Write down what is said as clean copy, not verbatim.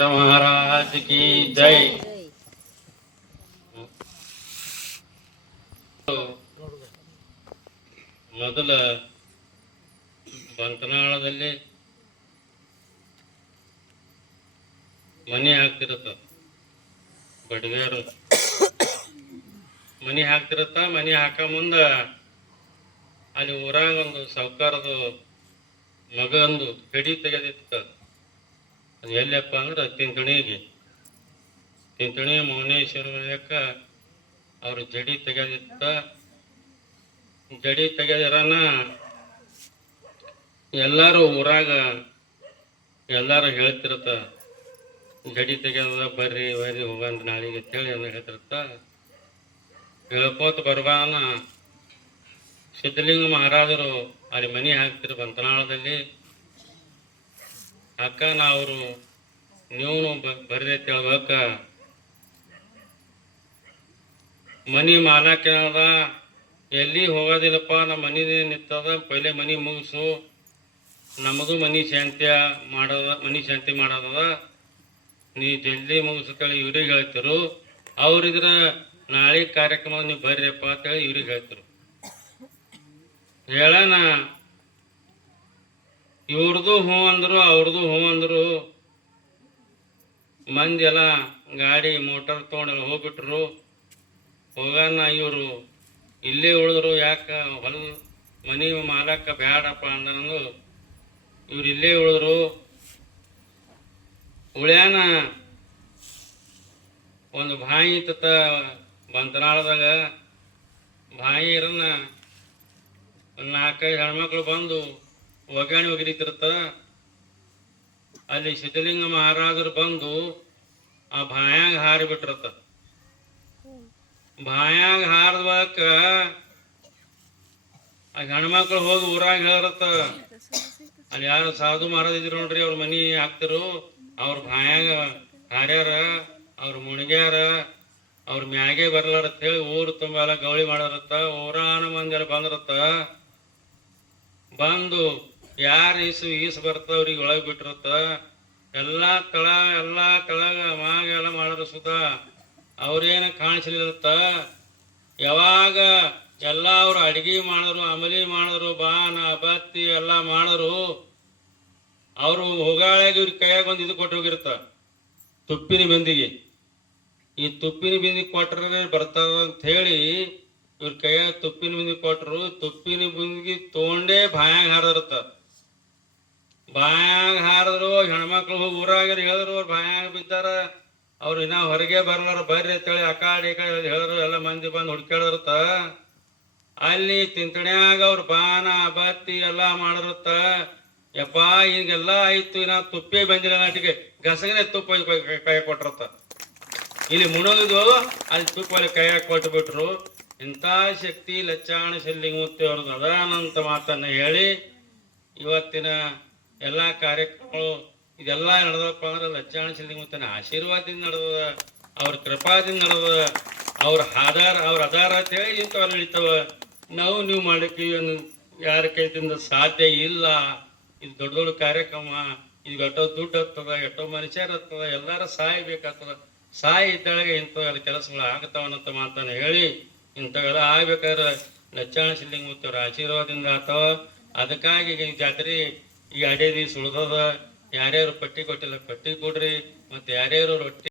महाराज की जय। ಮೊದಲ ಬಂತನಾಳದಲ್ಲಿ ಮನಿ ಹಾಕ್ತಿರತ್ತ, ಬಡಗೇರು ಮನಿ ಹಾಕ್ತಿರತ್ತ. ಮನಿ ಹಾಕ ಮುಂದ ಅಲ್ಲಿ ಊರಾಗ ಒಂದು ಸಾವುಕಾರದು ಮಗಂದು ಗಡಿ ತೆಗೆದಿತ್ತ. ಅದು ಎಲ್ಲಪ್ಪ ಅಂದ್ರೆ ತಿಂತಣಿ ಮೌನೇಶ್ವರಕ್ಕ ಅವ್ರ ಜಡಿ ತೆಗೆದಿತ್ತ. ಜಡಿ ತೆಗೆದಿರನ ಎಲ್ಲಾರು ಊರಾಗ ಎಲ್ಲಾರು ಹೇಳ್ತಿರತ್ತ, ಜಡಿ ತೆಗೆದ ಬರ್ರಿ ಬರ್ರಿ ಹೋಗಂದ್ರ ನಾಳಿಗೆ ಅಂತೇಳಿ ಎಲ್ಲ ಹೇಳ್ತಿರತ್ತ. ಹೇಳ್ಕೋತ ಬರ್ಬಾನ ಸಿದ್ಧಲಿಂಗ ಮಹಾರಾಜರು ಅಲ್ಲಿ ಮನಿ ಹಾಕ್ತಿರು ಬಂತನಾಳದಲ್ಲಿ. ಅಕ್ಕನ ಅವರು ನೀವು ಬರ್ರಿ ಅಂತ ಹೇಳ್ಬೇಕ. ಮನಿ ಮಾಲಕದ ಎಲ್ಲಿ ಹೋಗೋದಿಲ್ಲಪ್ಪ, ನಮ್ಮ ಮನಿ ನಿಂತದ, ಪೈಲೆ ಮನಿ ಮುಗಿಸು, ನಮಗೂ ಮನಿ ಶಾಂತಿ ಮಾಡೋದದ, ನೀ ಜಲ್ದಿ ಮುಗಿಸ್ತೇಳಿ ಇವ್ರಿಗೆ ಹೇಳ್ತಿರು. ಅವ್ರಿದ್ರ ನಾಳೆ ಕಾರ್ಯಕ್ರಮ ನೀವು ಬರ್ರಿಯಪ್ಪ ಅಂತೇಳಿ ಇವ್ರಿಗೆ ಹೇಳ್ತಿರು. ಹೇಳಣ ಇವ್ರದು ಹ್ಞೂ ಅಂದರು, ಅವ್ರದ್ದು ಹ್ಞೂ ಅಂದರು. ಮಂದಿ ಎಲ್ಲ ಗಾಡಿ ಮೋಟರ್ ತೊಗೊಂಡು ಹೋಗ್ಬಿಟ್ರು. ಹೋಗಣ ಇವರು ಇಲ್ಲೇ ಉಳಿದ್ರು. ಯಾಕೆ ಮನಿ ಮಾಲಕ್ಕ ಬ್ಯಾಡಪ್ಪ ಅಂದ್ರೂ ಇವ್ರು ಇಲ್ಲೇ ಉಳಿದ್ರು. ಉಳ್ಯಾನ ಒಂದು ಬಾಯಿ ಇತ್ತ ಬಂತನಾಳದಾಗ. ಬಾಯಿ ಇರನ್ನ ಒಂದು 4-5 ಹೆಣ್ಮಕ್ಳು ಬಂದು ಒಗ್ಗರಣೆ ಒಗಿತಿರ್ತ. ಅಲ್ಲಿ ಸಿದ್ಧಲಿಂಗ ಮಹಾರಾಜರು ಬಂದು ಆ ಬಾಯಾಗ ಹಾರಿಬಿಟ್ರತ್ತ. ಬಾಯಾಗ ಹಾರದ್ಬಾಕ ಆ ಹೆಣ್ಮಕ್ಳು ಹೋಗಿ ಊರಾಗ ಹೇಳತ್ತ, ಅಲ್ಲಿ ಯಾರು ಸಾಧು ಮಹಾರಾಜ ಇದ್ರು ನೋಡ್ರಿ, ಅವ್ರ ಮನಿ ಹಾಕ್ತಿರು, ಅವ್ರ ಬಾಯಾಗ ಹಾರ್ಯಾರ, ಅವ್ರ ಮುಣಗ್ಯಾರ, ಅವ್ರ ಮ್ಯಾಗೆ ಬರ್ಲಾರತ್ತ ಹೇಳಿ ಊರು ತುಂಬ ಎಲ್ಲ ಗೌಳಿ ಮಾಡಾರತ್ತ. ಊರಾನ ಮಂದಿ ಎಲ್ಲ ಬಂದ್ರತ್ತ. ಬಂದು ಯಾರು ಈಸು ಬರ್ತವ್ರಿಗೆ ಒಳಗೆ ಬಿಟ್ಟಿರತ್ತ. ಎಲ್ಲಾ ತಳಗ ಮಾಗ ಎಲ್ಲ ಮಾಡೋರು ಸುತ್ತ ಅವ್ರೇನ ಕಾಣಿಸ್ಲಿರತ್ತ. ಯಾವಾಗ ಎಲ್ಲ ಅವ್ರು ಅಡಿಗೆ ಮಾಡಿದ್ರು, ಅಮಲಿ ಮಾಡಿದ್ರು, ಬಾನ ಬತ್ತಿ ಎಲ್ಲ ಮಾಡಿದ್ರು, ಅವರು ಹೋಗಾಳಾಗ ಇವ್ರ ಕೈಯಾಗ ಒಂದು ಇದು ಕೊಟ್ಟು ಹೋಗಿರ್ತ, ತುಪ್ಪಿನ ಬಿಂದಿಗೆ. ಈ ತುಪ್ಪಿನ ಬಿಂದಿಗೆ ಕೊಟ್ರೆ ಬರ್ತದ ಅಂತ ಹೇಳಿ ಇವ್ರ ಕೈಯಾಗ ತುಪ್ಪಿನ ಬಿಂದಿಗೆ ಕೊಟ್ರು. ತುಪ್ಪಿನ ಬಿಂದಿಗೆ ತೊಗೊಂಡೇ ಬಾಯಾಗ ಹಾರದಿರತ್ತ. ಬಾಯಾಗ ಹಾರಿದ್ರು. ಹೆಣ್ಮಕ್ಳು ಹೋಗಿ ಊರಾಗ್ಯಾರ ಹೇಳಿದ್ರು, ಅವ್ರು ಬಾಯಾಗ ಬಿದ್ದಾರ. ಅವ್ರು ಇನ್ನ ಹೊರಗೆ ಬರ್ಲಾರ, ಬರ್ರಿ ಅಂತೇಳಿ ಆ ಕಡೆ ಹೇಳಿದ್ರು. ಎಲ್ಲ ಮಂದಿ ಬಂದು ಹುಡ್ಕ್ಯಾಡಿರತ್ತ. ಅಲ್ಲಿ ತಿಂತಣ್ಯಾಗ ಅವ್ರ ಬಾನ ಬತ್ತಿ ಎಲ್ಲ ಮಾಡಿರತ್ತ. ಯಪ್ಪ ಈಗೆಲ್ಲ ಆಯ್ತು, ಇನ್ನ ತುಪ್ಪೇ ಬಂದಿಲ್ಲ ನಾಟಿಗೆ ಗಸಗನೆ ತುಪ್ಪ ಕೈ ಕೊಟ್ರತ್ತ. ಇಲ್ಲಿ ಮುಣಗಿದ್ವು, ಅಲ್ಲಿ ತುಪ್ಪ ಅಲ್ಲಿ ಕೈಯಾಗ ಕೊಟ್ಟು ಬಿಟ್ರು. ಇಂಥ ಶಕ್ತಿ ಲಚ್ಚಾಣ ಸಿದ್ಧಲಿಂಗಮೂರ್ತಿ ಅವ್ರದ್ದು ಅದಾನಂತ ಮಾತನ್ನ ಹೇಳಿ ಇವತ್ತಿನ ಎಲ್ಲ ಕಾರ್ಯಕ್ರಮಗಳು ಇದೆಲ್ಲ ನಡೆದಪ್ಪ ಅಂದ್ರೆ ಲಚ್ಚಾಣ ಸಿದ್ಧಲಿಂಗಮೂರ್ತಿನ ಆಶೀರ್ವಾದದಿಂದ ನಡೆದದ, ಅವ್ರ ಕೃಪಾದಿಂದ ನಡೆದದ. ಅವ್ರ ಆಧಾರ ಅಂತ ಹೇಳಿ ಇಂಥವ್ರು ನಡೀತಾವ. ನೀವು ಮಾಡಕ್ಕೆ ಯಾರ ಕೈದಿಂದ ಸಾಧ್ಯ ಇಲ್ಲ. ಇದು ದೊಡ್ಡ ದೊಡ್ಡ ಕಾರ್ಯಕ್ರಮ, ಈಗ ಎಷ್ಟೋ ದುಡ್ಡು ಹತ್ತದ, ಎಷ್ಟೋ ಮನುಷ್ಯರು ಹತ್ತದ, ಎಲ್ಲಾರು ಸಾಯ್ಬೇಕಾಗ್ತದ. ಸಾಯಿ ಇದ್ದಾಳೆ ಇಂಥವೆಲ್ಲ ಕೆಲಸಗಳು ಆಗತಾವನ್ನಂತ ಮಾತನ್ನ ಹೇಳಿ ಇಂಥವೆಲ್ಲ ಆಗ್ಬೇಕಾದ್ರೆ ಲಚ್ಚಾಣ ಸಿದ್ಧಲಿಂಗಮೂರ್ತಿ ಅವ್ರ ಆಶೀರ್ವಾದದಿಂದ ಆತವ. ಅದಕ್ಕಾಗಿ ಈ ಜಾತ್ರೆ ಈ ಅಡೇ ದಿವ್ಸ ಉಳ್ದದ. ಯಾರ್ಯಾರು ಪಟ್ಟಿ ಕೊಟ್ಟಿಲ್ಲ ಪಟ್ಟಿ ಕೊಡ್ರಿ, ಮತ್ತು ಯಾರ್ಯಾರು ರೊಟ್ಟಿ